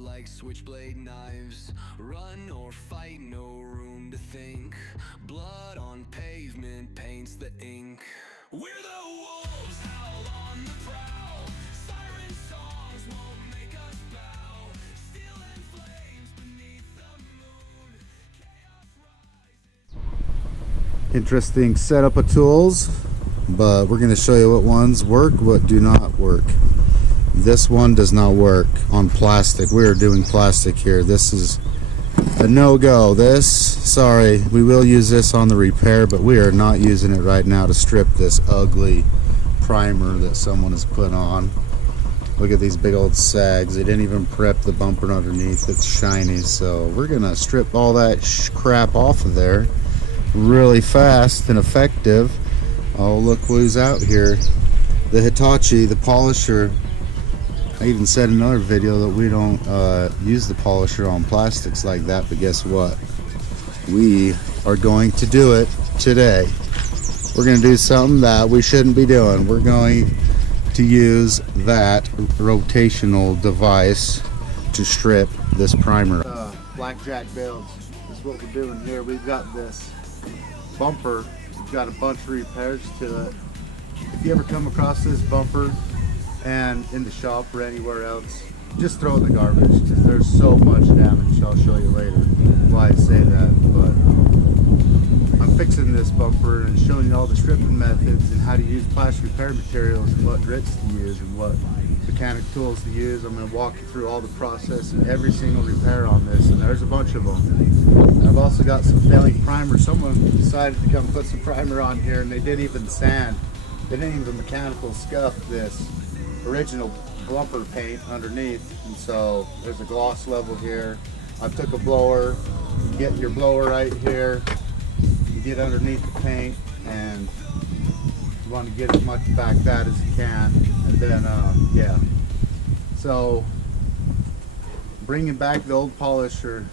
like switchblade knives. Run or fight, no room to think. Blood on pavement paints the ink. We're the wolves, howl on the prowl. Siren songs won't make us bow. Steel and flames beneath the moon. Chaos rises. Interesting setup of tools, but we're going to show you what ones work, what do not work. This one does not work on plastic. We are doing plastic here. This is a no-go. Sorry, we will use this on the repair, but we are not using it right now to strip this ugly primer that someone has put on. Look at these big old sags. They didn't even prep the bumper underneath. It's shiny, so we're gonna strip all that crap off of there really fast and effective. Oh, look who's out here. The Hitachi, the polisher. I even said in another video that we don't use the polisher on plastics like that, but guess what? We are going to do it today. We're going to do something that we shouldn't be doing. We're going to use that rotational device to strip this primer. Blackjack builds is what we're doing here. We've got this bumper. We've got a bunch of repairs to it. If you ever come across this bumper and in the shop or anywhere else, just throw it in the garbage because there's so much damage. I'll show you later why I say that, but I'm fixing this bumper and showing you all the stripping methods and how to use plastic repair materials and what grits to use and what mechanic tools to use. I'm going to walk you through all the process and every single repair on this, and there's a bunch of them. And I've also got some failing primer. Someone decided to come put some primer on here and they didn't even sand. They didn't even mechanical scuff this original bumper paint underneath, and so there's a gloss level here. I took a blower. You get your blower right here, you get underneath the paint, and you want to get as much back that as you can, and then yeah, so bringing back the old polisher,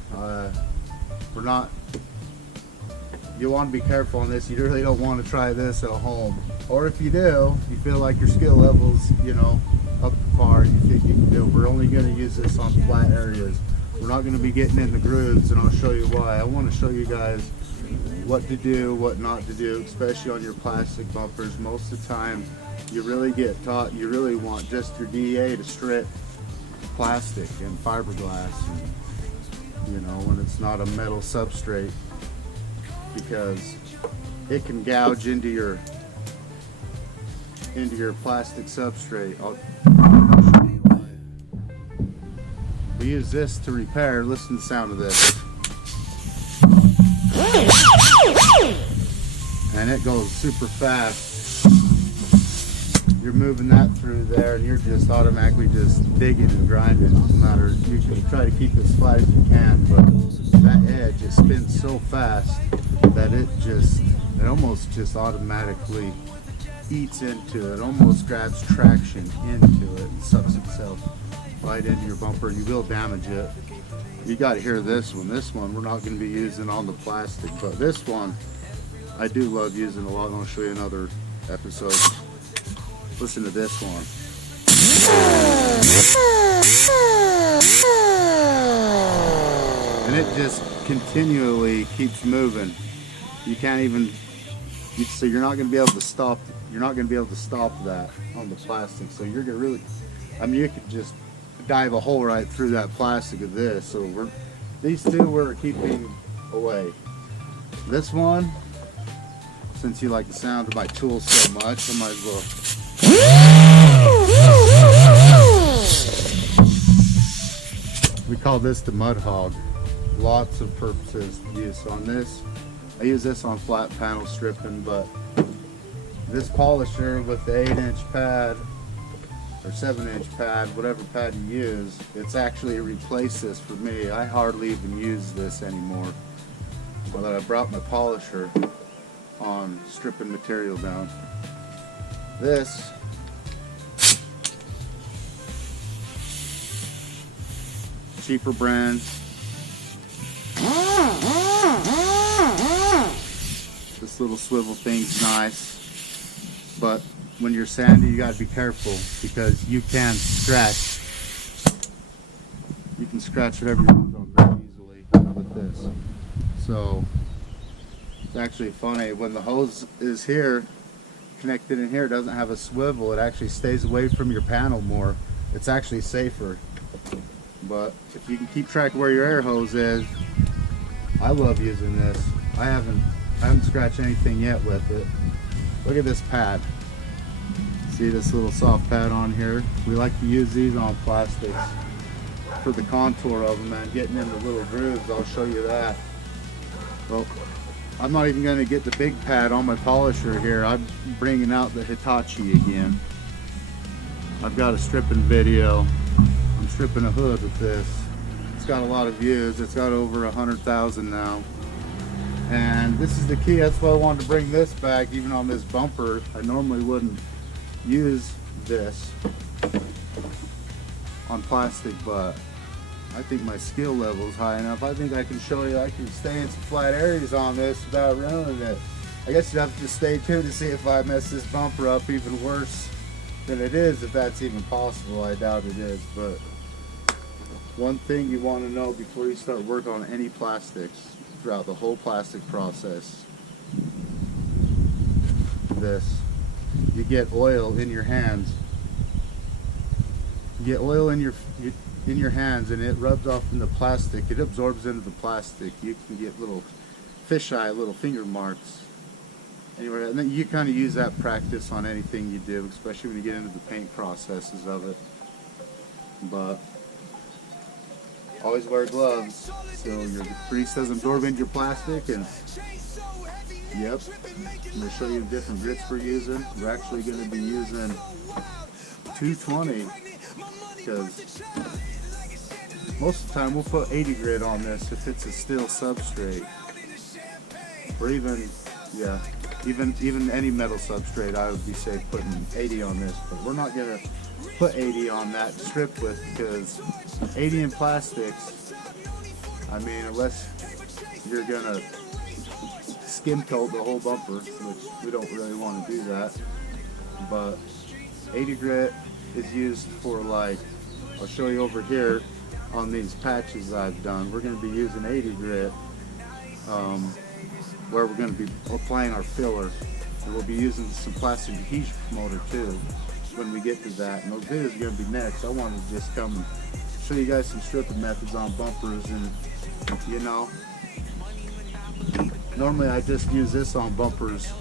you want to be careful on this. You really don't want to try this at home, or if you do, you feel like your skill levels, you know, up to par, you think you can do it. We're only going to use this on flat areas. We're not going to be getting in the grooves, and I'll show you why. I want to show you guys what to do, what not to do, especially on your plastic bumpers. Most of the time, you really get taught, you really want just your DA to strip plastic and fiberglass, and, you know, when it's not a metal substrate, because it can gouge into your plastic substrate. We use this to repair. Listen to the sound of this. And it goes super fast. You're moving that through there and you're just automatically just digging and grinding. No matter, you can try to keep it as flat as you can, but that edge, it spins so fast that it almost just automatically eats into it, almost grabs traction into it and sucks itself right into your bumper, and you will damage it. You got to hear this one. This one we're not going to be using on the plastic, but this one I do love using a lot, and I'll show you another episode. Listen to this one. And it just continually keeps moving. You can't even, so you're not going to be able to stop. You're not going to be able to stop that on the plastic. So you're going to really, I mean, you could just dive a hole right through that plastic of this. So these two we're keeping away. This one, since you like the sound of my tools so much, I might as well. We call this the mud hog. Lots of purposes use on this. I use this on flat panel stripping, but this polisher with the 8-inch pad or 7-inch pad, whatever pad you use, it's actually replaced this for me. I hardly even use this anymore. But I brought my polisher on stripping material down. This cheaper brand. This little swivel thing's nice, but when you're sanding, you got to be careful because you can scratch can scratch whatever you want on very easily with this. So it's actually funny, when the hose is here, connected in here, it doesn't have a swivel, it actually stays away from your panel more. It's actually safer. But if you can keep track of where your air hose is, I love using this. I haven't scratched anything yet with it. Look at this pad. See this little soft pad on here? We like to use these on plastics for the contour of them and getting into little grooves. I'll show you that. Well, I'm not even going to get the big pad on my polisher here. I'm bringing out the Hitachi again. I've got a stripping video. I'm stripping a hood with this. It's got a lot of views. It's got over 100,000 now. And this is the key. That's why I wanted to bring this back, even on this bumper. I normally wouldn't use this on plastic, but I think my skill level is high enough. I think I can show you I can stay in some flat areas on this without ruining it. I guess you'd have to just stay tuned to see if I mess this bumper up even worse than it is, if that's even possible. I doubt it is, but one thing you want to know before you start work on any plastics throughout the whole plastic process, this, you get oil in your hands. You get oil in your hands and it rubs off in the plastic. It absorbs into the plastic. You can get little fisheye, little finger marks. Anyway, and then you kind of use that practice on anything you do, especially when you get into the paint processes of it. But always wear gloves so your grease doesn't absorb into your plastic. And yep, I'm going to show you the different grits we're using. We're actually going to be using 220 because most of the time we'll put 80 grit on this if it's a steel substrate, or even any metal substrate. I would be safe putting 80 on this, but we're not going to put 80 on that to strip with, because 80 in plastics, I mean, unless you're going to skim coat the whole bumper, which we don't really want to do that. But 80 grit is used for, like, I'll show you over here on these patches I've done. We're going to be using 80 grit where we're going to be applying our filler, and we'll be using some plastic adhesion promoter too when we get to that. And those videos are going to be next. I wanted to just come and show you guys some stripping methods on bumpers. And you know, normally I just use this on bumpers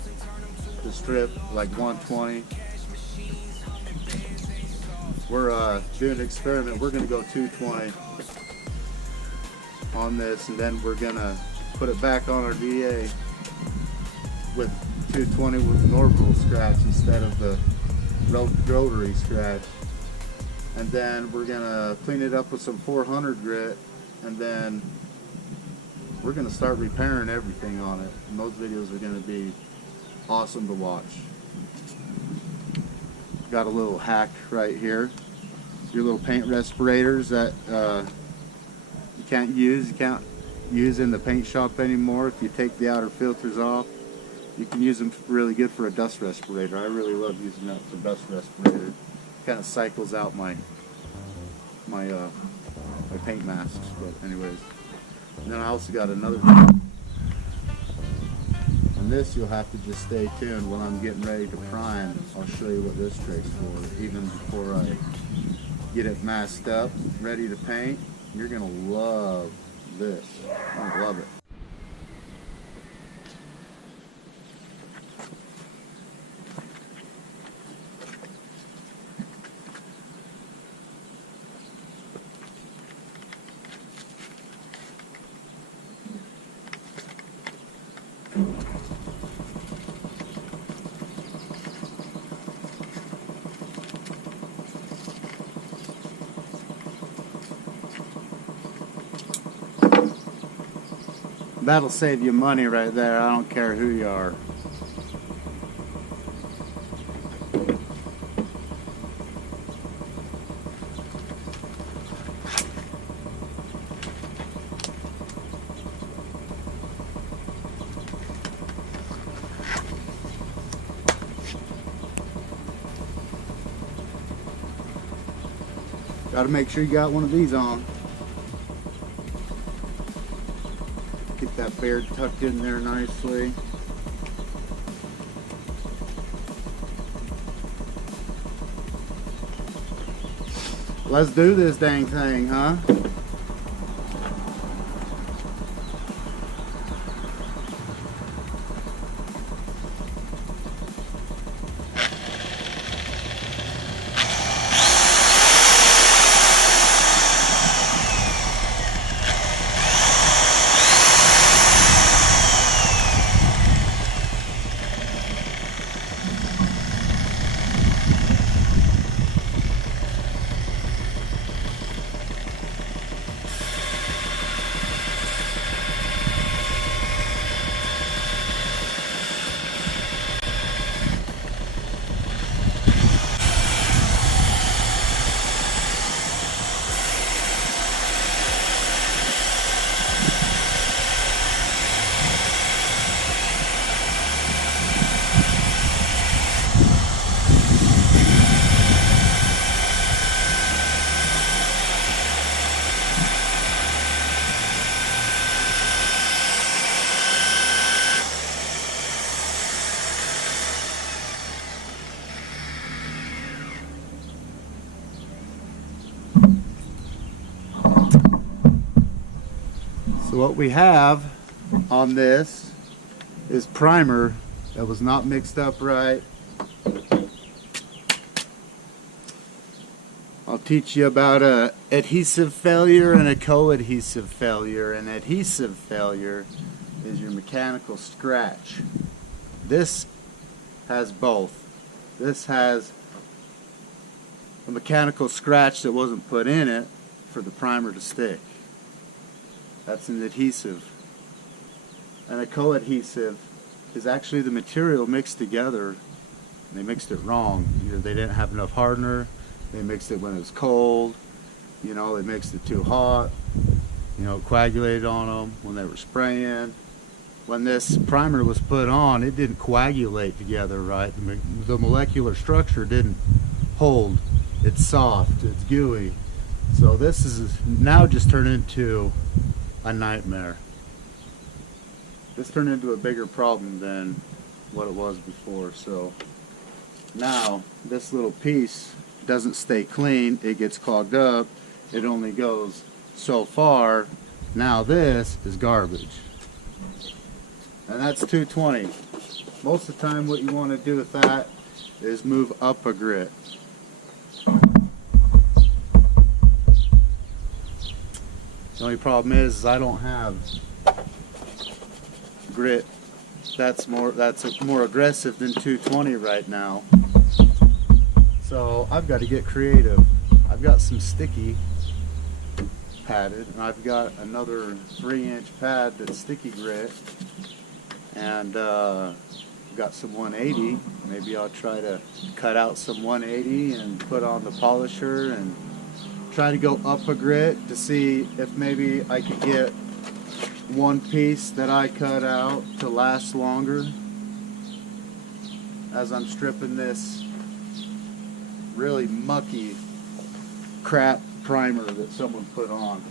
to strip, like 120. We're doing an experiment. We're going to go 220 on this, and then we're going to put it back on our DA with 220 with an orbital scratch instead of the rotary scratch. And then we're going to clean it up with some 400 grit, and then we're going to start repairing everything on it. And those videos are going to be awesome to watch. Got a little hack right here. Your little paint respirators that you can't use in the paint shop anymore. If you take the outer filters off, you can use them really good for a dust respirator. I really love using that for dust respirator. Kind of cycles out my paint masks. But anyways, and then I also got another one. And this you'll have to just stay tuned when I'm getting ready to prime. I'll show you what this trick's for, even before I get it masked up, ready to paint. You're gonna love this. You're gonna love it. That'll save you money right there. I don't care who you are. Got to make sure you got one of these on. beard tucked in there nicely. Let's do this dang thing, huh? So what we have on this is primer that was not mixed up right. I'll teach you about a adhesive failure and a co-adhesive failure. An adhesive failure is your mechanical scratch. This has both. This has a mechanical scratch that wasn't put in it for the primer to stick. That's an adhesive. And a co-adhesive is actually the material mixed together. They mixed it wrong. Either they didn't have enough hardener, they mixed it when it was cold, you know, they mixed it too hot, you know, it coagulated on them when they were spraying. When this primer was put on, it didn't coagulate together right. The molecular structure didn't hold. It's soft, it's gooey. So this is now just turned into a nightmare. This turned into a bigger problem than what it was before. So now this little piece doesn't stay clean, it gets clogged up, it only goes so far. Now this is garbage. And that's 220. Most of the time what you want to do with that is move up a grit. The only problem is I don't have grit that's more aggressive than 220 right now. So I've got to get creative. I've got some sticky padded, and I've got another 3-inch pad that's sticky grit, and got some 180. Maybe I'll try to cut out some 180 and put on the polisher and try to go up a grit to see if maybe I could get one piece that I cut out to last longer as I'm stripping this really mucky crap primer that someone put on.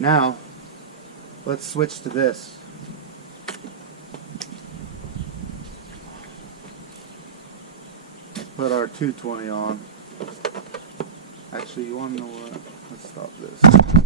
Now, let's switch to this. Put our 220 on. Actually, you want to know what? Let's stop this.